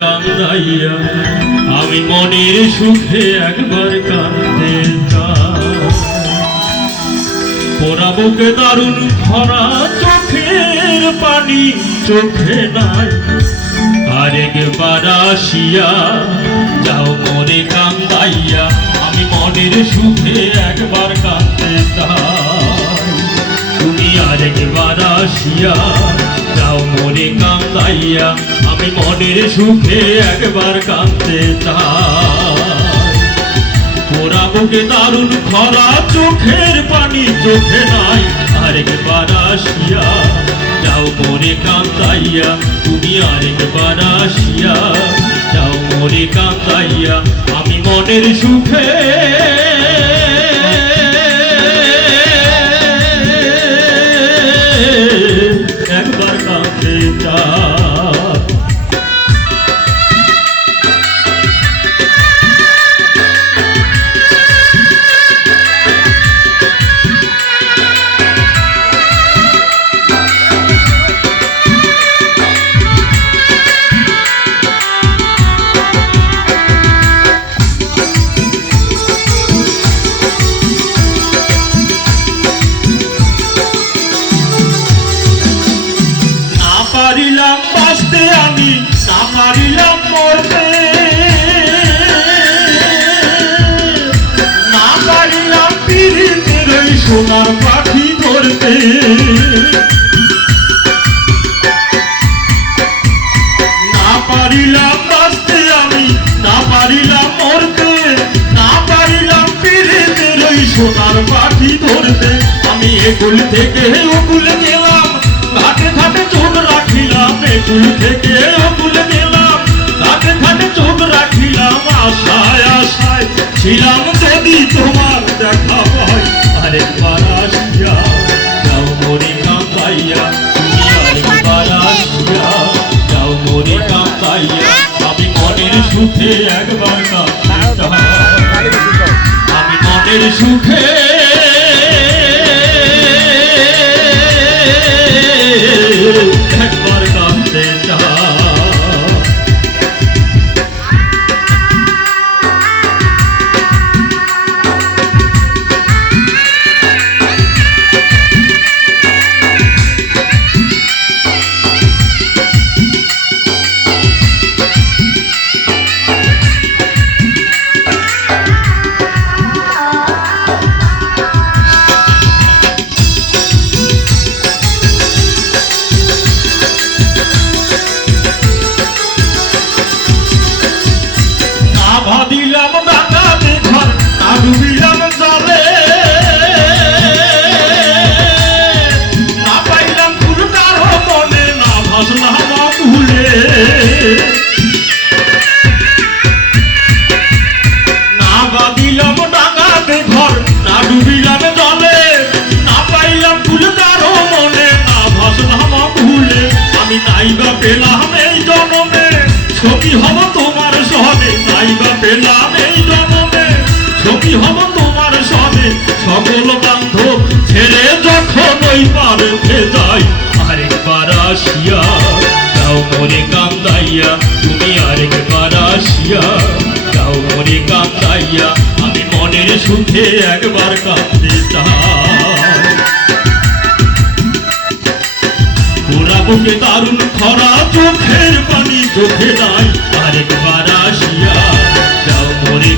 কান্দাইয়া আমি মনের সুখে একবার কাঁদতে চাই। পোড়া বুকে দারুণ খরা, চোখের পানি চোখে নাই। আরেকবার আসিয়া যাও মোরে কান্দাইয়া, আমি মনের সুখে একবার কাঁদতে চাই। তুমি আরেকবার আসিয়া যাও মোরে কান্দাইয়া, আমি মনের সুখে একবার কাঁদতে চাই। পোড়া বুকে দারুণ খরা, চোখের পানি চোখে নাই। আরেকবার আসিয়া যাও মোরে কান্দাইয়া, তুমি আরেকবার আসিয়া যাও মোরে কান্দাইয়া, আমি মনের সুখে একবার কাঁদতে চাই। পারিলাম বাঁচতে আমি, না পারিলাম মরতে, না পারিলাম পীড়িতের ওই সোনার পাখি ধরতে। না পারিলাম বাঁচতে আমি, না পারিলাম মরতে, না পারিলাম পীড়িতের ওই সোনার পাখি ধরতে। আমি একুল থেকে ওকুল গেলাম, ঘাটে ঘাটে চোখ রাখিলাম, একুল থেকে ওকুল গেলাম, ঘাটে ঘাটে চোখ রাখিলাম। আশায় আশায় ছিলাম যদি তোমার দেখা পাই। আরেকবার আসিয়া যাও মোরে কান্দাইয়া, তুমি আরেকবার আসিয়া যাও মোরে কান্দাইয়া, আমি মনের সুখে একবার কাঁদতে চাই। আমি মনের সুখে একবার কাঁদতে চাই। ভাদিলাম ডাঙাতে ঘর, না ডুবিলাম জলে, না পাইলাম ফুল কারো মনে, না ভাসলাম ভুলে। না বাঁধিলাম ডাঙাতে ঘর, না ডুবিলাম জলে, না পাইলাম ফুল কারো মনে, না ভাসলাম ভুলে। আমি নাইবা পেলাম এই জনমে সখী হব তোমার সনে, নাইবা পেলাম এই জনমে সখী হব তোমার সনে। সকল বান্ধব ছেড়ে যখন ওই পার উঠে যাই। আরেকবার আসিয়া যাও মোরে কান্দাইয়া, তুমি আরেকবার আসিয়া যাও মোরে কান্দাইয়া, আমি মনের সুখে একবার কাঁদতে চাই। পোড়া বুকে দারুণ খরা, চোখের পানি চোখে নাই। আরেকবার আসিয়া যাও মোরে